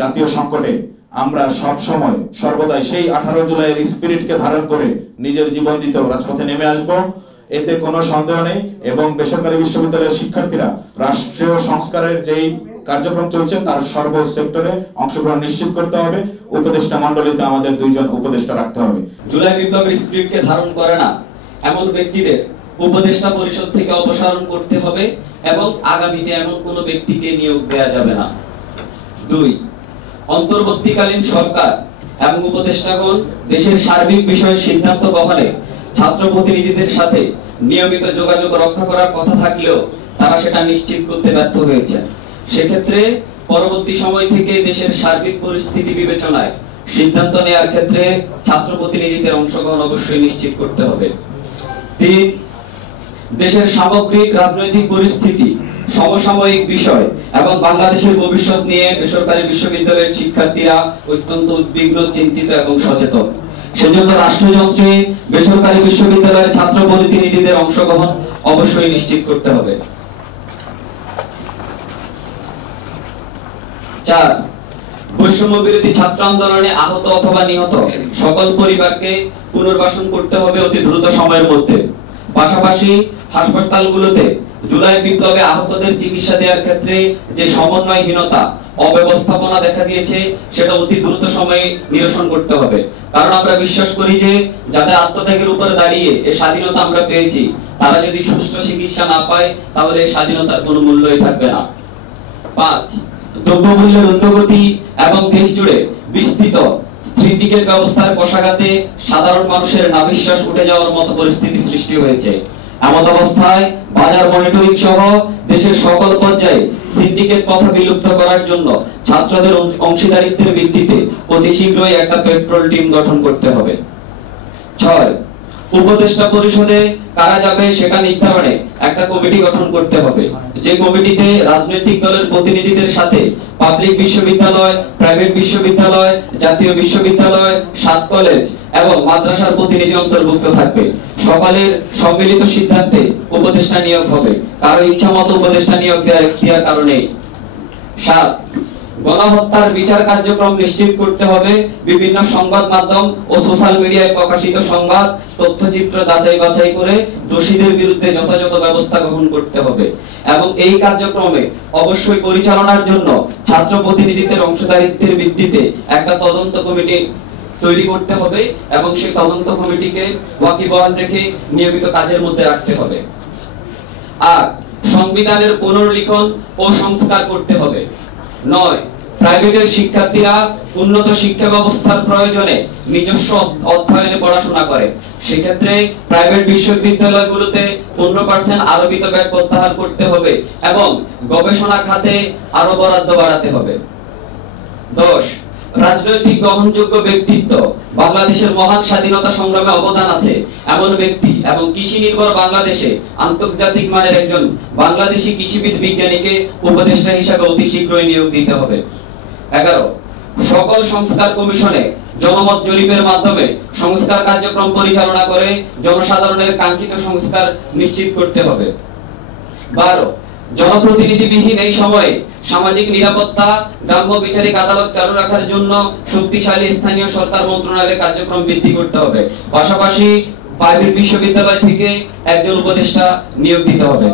জাতীয় সংকটে আমরা সব সময় সর্বদাই সেই 18 জুলাইয়ের স্পিরিটকে ধারণ করে নিজের জীবন দিতেও রাজপথে নেমে আসব, এতে কোনো সন্দেহ নেই। এবং বেসরকারি বিশ্ববিদ্যালয়ের শিক্ষার্থীরা রাষ্ট্রীয় সংস্কারের যেই কার্যক্রম চলছে তার সর্ব সেক্টরে অংশগ্রহণ নিশ্চিত করতে হবে। উপদেষ্টা মণ্ডলীতে আমাদের 2 জন উপদেষ্টা রাখতে হবে। জুলাই বিপ্লবের স্পিরিটকে ধারণ করে না এমন ব্যক্তিদের উপদেষ্টা পরিষদ থেকে অপসারণ করতে হবে এবং আগামীতে এমন কোনো ব্যক্তিকে নিয়োগ দেওয়া যাবে না। 2, অন্তর্বর্তীকালীন সরকার এবং উপদেষ্টাগণ দেশের সার্বিক বিষয়ে সিদ্ধান্ত গ্রহণে ছাত্র প্রতিনিধিদের সাথে নিয়মিত যোগাযোগ রক্ষা করার কথা থাকলেও তারা সেটা নিশ্চিত করতে ব্যর্থ হয়েছে। সেক্ষেত্রে পরবর্তী সময় থেকে দেশের সার্বিক পরিস্থিতি বিবেচনায় সিদ্ধান্ত নেওয়ার ক্ষেত্রে ছাত্র প্রতিনিধিদের অংশগ্রহণ অবশ্যই নিশ্চিত করতে হবে। 3, দেশের সামগ্রিক রাজনৈতিক পরিস্থিতি, সমসাময়িক বিষয় এবং বাংলাদেশের ভবিষ্যৎ নিয়ে বেসরকারি বিশ্ববিদ্যালয়ের শিক্ষার্থীরা অত্যন্ত উদ্বিগ্ন, চিন্তিত এবং সচেতন। সেজন্য রাষ্ট্রযন্ত্রে বেসরকারি বিশ্ববিদ্যালয়ের ছাত্র প্রতিনিধিদের অংশগ্রহণ অবশ্যই নিশ্চিত করতে হবে। 4, বৈষম্য বিরোধী ছাত্র আন্দোলনে আহত অথবা নিহত সকল পরিবারকে পুনর্বাসন করতে হবে অতি দ্রুত সময়ের মধ্যে। পাশাপাশি হাসপাতালগুলোতে জুলাই বিপ্লবে আহতদের চিকিৎসা দেওয়ার ক্ষেত্রে যে সমন্বয়হীনতা, অব্যবস্থাপনা দেখা দিয়েছে সেটা অতি দ্রুত সময়ে নিরসন করতে হবে। কারণ আমরা বিশ্বাস করি যে যাদের আত্মত্যাগের উপরে দাঁড়িয়ে এই স্বাধীনতা আমরা পেয়েছি, তারা যদি সুষ্ঠু চিকিৎসা না পায় তাহলে এই স্বাধীনতার কোনো মূল্যই থাকবে না। 5, দ্রব্যমূল্যের ঊর্ধ্বগতি এবং দেশ জুড়ে বিস্তৃত সিন্ডিকেট ব্যবস্থার কষাঘাতে সাধারণ মানুষের নাভিশ্বাস উঠে যাওয়ার মতো পরিস্থিতি সৃষ্টি হয়েছে। এমন অবস্থায় বাজার মনিটরিং সহ দেশের সকল পর্যায়ে সিন্ডিকেট পথা বিলুপ্ত করার জন্য ছাত্রদের অংশীদারিত্বের ভিত্তিতে অতি শীঘ্রই একটা পেট্রোল টিম গঠন করতে হবে। 6, উপদেষ্টা পরিষদে কারা যাবে সেটা নির্ধারণে একটা কমিটি গঠন করতে হবে, যে কমিটিতে রাজনৈতিক দলের প্রতিনিধিদের সাথে পাবলিক বিশ্ববিদ্যালয়, প্রাইভেট বিশ্ববিদ্যালয়, জাতীয় বিশ্ববিদ্যালয়, 7 কলেজ এবং মাদ্রাসার প্রতিনিধি অন্তর্ভুক্ত থাকবে। সকলের সম্মিলিত সিদ্ধান্তে উপদেষ্টা নিয়োগ হবে, কারো ইচ্ছা মতো উপদেষ্টা নিয়োগ দেওয়ার কারণে। 7, গণহত্যার বিচার কার্যক্রম নিশ্চিত করতে হবে। বিভিন্ন সংবাদ মাধ্যম ও সোশ্যাল মিডিয়ায় প্রকাশিত সংবাদ, তথ্যচিত্র যাচাই বাছাই করে দোষীদের বিরুদ্ধে যথাযথ ব্যবস্থা গ্রহণ করতে হবে এবং এই কার্যক্রমে অবশ্যই পরিচালনার জন্য ছাত্র প্রতিনিধিদের অংশদারিত্বের ভিত্তিতে একটা তদন্ত কমিটি তৈরি করতে হবে এবং সেই তদন্ত কমিটিকে ওয়াকিবহাল রেখে নিয়মিত কাজের মধ্যে রাখতে হবে। আর সংবিধানের পুনর্লিখন ও সংস্কার করতে হবে। 9, প্রাইভেটের শিক্ষার্থীরা উন্নত শিক্ষা ব্যবস্থার প্রয়োজনে নিজস্ব অধ্যয়নে পড়াশোনা করে। সেক্ষেত্রে প্রাইভেট বিশ্ববিদ্যালয়গুলোতে 15% আরোপিত ব্যয় প্রত্যাহার করতে হবে এবং গবেষণা খাতে আরো বরাদ্দ বাড়াতে হবে। 10, রাজনৈতিক গ্রহণযোগ্য ব্যক্তিত্ব, বাংলাদেশের মহান স্বাধীনতা সংগ্রামে অবদান আছে এমন ব্যক্তি এবং কৃষি নির্ভর বাংলাদেশে আন্তর্জাতিক মানের একজন বাংলাদেশি কৃষিবিদ বিজ্ঞানীকে উপদেষ্টা হিসেবে অতি শীঘ্রই নিয়োগ দিতে হবে। 11, সকল সংস্কার কমিশনে জনমত জরিপের মাধ্যমে সংস্কার কার্যক্রম পরিচালনা করে জনসাধারণের কাঙ্ক্ষিত সংস্কার নিশ্চিত করতে হবে। 12, জনপ্রতিনিধিবিহীন এই সময়ে সামাজিক নিরাপত্তা, গ্রাম্য বিচারিক আদালত চালু রাখার জন্য শক্তিশালী স্থানীয় সরকার মন্ত্রণালয়ের কার্যক্রম বৃদ্ধি করতে হবে। পাশাপাশি প্রাইভেট বিশ্ববিদ্যালয় থেকে একজন উপদেষ্টা নিয়োগ দিতে হবে।